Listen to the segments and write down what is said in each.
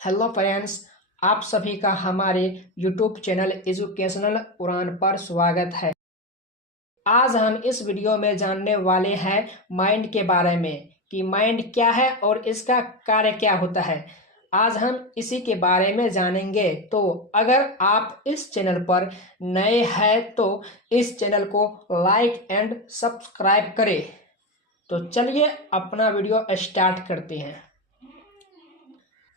Hello friends, आप सभी का हमारे यूट्यूब चैनल एजुकेशनल उड़ान पर स्वागत है। आज हम इस वीडियो में जानने वाले हैं माइंड के बारे में कि माइंड क्या है और इसका कार्य क्या होता है। आज हम इसी के बारे में जानेंगे। तो अगर आप इस चैनल पर नए हैं तो इस चैनल को लाइक एंड सब्सक्राइब करें। तो चलिए अपना वीडियो स्टार्ट करते हैं।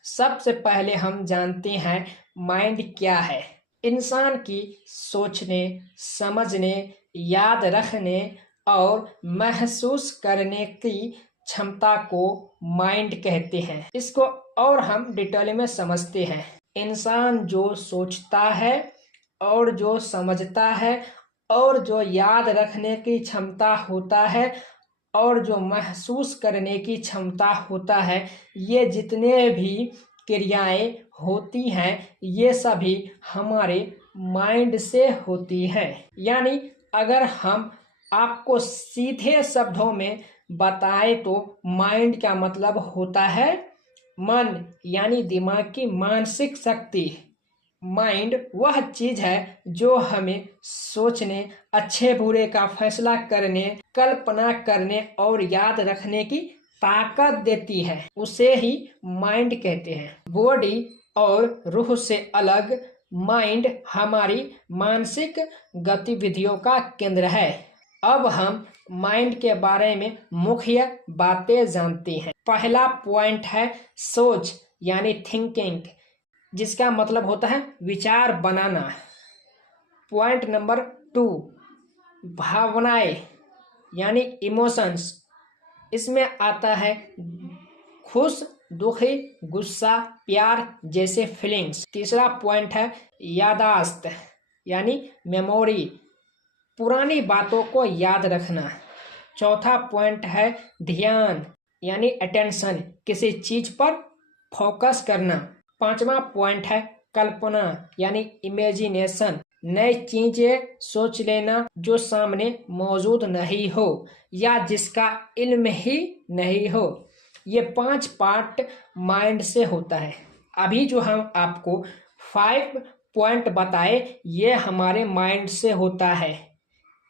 सबसे पहले हम जानते हैं माइंड क्या है। इंसान की सोचने, समझने, याद रखने और महसूस करने की क्षमता को माइंड कहते हैं। इसको और हम डिटेल में समझते हैं। इंसान जो सोचता है और जो समझता है और जो याद रखने की क्षमता होता है और जो महसूस करने की क्षमता होता है, ये जितने भी क्रियाएं होती हैं ये सभी हमारे माइंड से होती हैं। यानी अगर हम आपको सीधे शब्दों में बताएं तो माइंड का मतलब होता है मन, यानी दिमाग की मानसिक शक्ति। माइंड वह चीज है जो हमें सोचने, अच्छे बुरे का फैसला करने, कल्पना करने और याद रखने की ताकत देती है, उसे ही माइंड कहते हैं। बॉडी और रूह से अलग माइंड हमारी मानसिक गतिविधियों का केंद्र है। अब हम माइंड के बारे में मुख्य बातें जानते हैं। पहला पॉइंट है सोच, यानी थिंकिंग, जिसका मतलब होता है विचार बनाना। पॉइंट नंबर 2, भावनाएं यानी इमोशंस। इसमें आता है खुश, दुखी, गुस्सा, प्यार जैसे फीलिंग्स। तीसरा पॉइंट है यादाश्त यानी मेमोरी, पुरानी बातों को याद रखना। चौथा पॉइंट है ध्यान यानी अटेंशन, किसी चीज पर फोकस करना। पांचवा पॉइंट है कल्पना यानी इमेजिनेशन, नई चीजें सोच लेना जो सामने मौजूद नहीं हो या जिसका इल्म ही नहीं हो। ये 5 पार्ट माइंड से होता है। अभी जो हम आपको 5 पॉइंट बताए ये हमारे माइंड से होता है।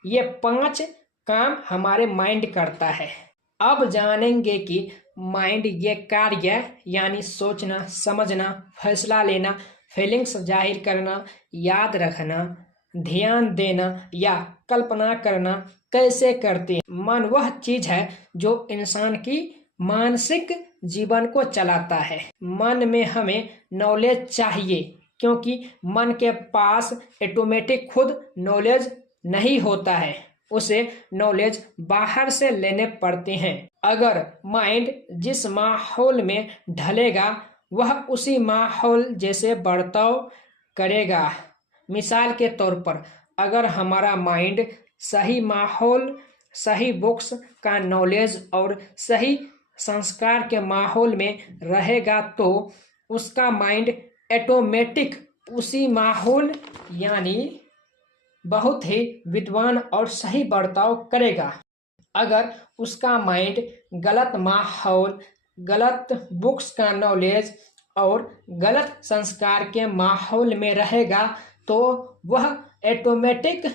ये 5 काम हमारे माइंड करता है। अब जानेंगे कि माइंड ये कार्य यानी सोचना, समझना, फैसला लेना, फीलिंग्स जाहिर करना, याद रखना, ध्यान देना या कल्पना करना कैसे करते हैं। मन वह चीज है जो इंसान की मानसिक जीवन को चलाता है। मन में हमें नॉलेज चाहिए क्योंकि मन के पास ऑटोमेटिक खुद नॉलेज नहीं होता है, उसे नॉलेज बाहर से लेने पड़ते हैं। अगर माइंड जिस माहौल में ढलेगा वह उसी माहौल जैसे बर्ताव करेगा। मिसाल के तौर पर अगर हमारा माइंड सही माहौल, सही बुक्स का नॉलेज और सही संस्कार के माहौल में रहेगा तो उसका माइंड ऑटोमेटिक उसी माहौल यानी बहुत ही विद्वान और सही बर्ताव करेगा। अगर उसका माइंड गलत माहौल, गलत बुक्स का नॉलेज और गलत संस्कार के माहौल में रहेगा तो वह ऑटोमेटिक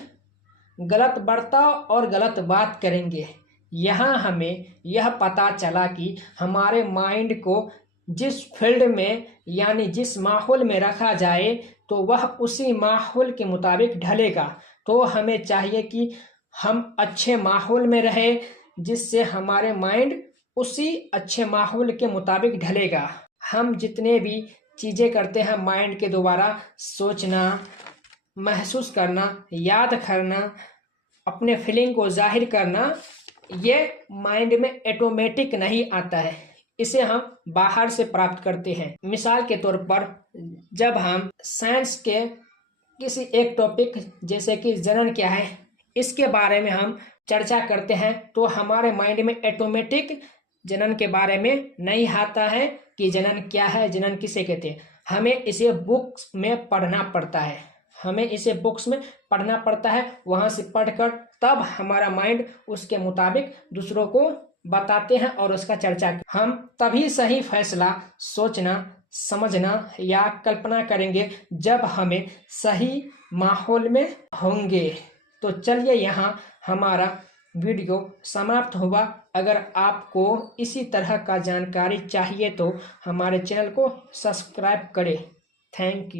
गलत बर्ताव और गलत बात करेंगे। यहाँ हमें यह पता चला कि हमारे माइंड को जिस फील्ड में यानी जिस माहौल में रखा जाए तो वह उसी माहौल के मुताबिक ढलेगा। तो हमें चाहिए कि हम अच्छे माहौल में रहे जिससे हमारे माइंड उसी अच्छे माहौल के मुताबिक ढलेगा। हम जितने भी चीजें करते हैं माइंड के द्वारा, सोचना, महसूस करना, याद करना, अपने फीलिंग को जाहिर करना, ये माइंड में ऑटोमेटिक नहीं आता है, इसे हम बाहर से प्राप्त करते हैं। मिसाल के तौर पर जब हम साइंस के किसी एक टॉपिक जैसे कि जनन क्या है इसके बारे में हम चर्चा करते हैं तो हमारे माइंड में ऑटोमेटिक जनन के बारे में नहीं आता है कि जनन क्या है, जनन किसे कहते हैं। हमें इसे बुक्स में पढ़ना पड़ता है, वहां से पढ़कर तब हमारा माइंड उसके मुताबिक दूसरों को बताते हैं और उसका चर्चा हम तभी सही फैसला सोचना, समझना या कल्पना करेंगे जब हमें सही माहौल में होंगे। तो चलिए यहाँ हमारा वीडियो समाप्त हुआ। अगर आपको इसी तरह का जानकारी चाहिए तो हमारे चैनल को सब्सक्राइब करें। Thank you.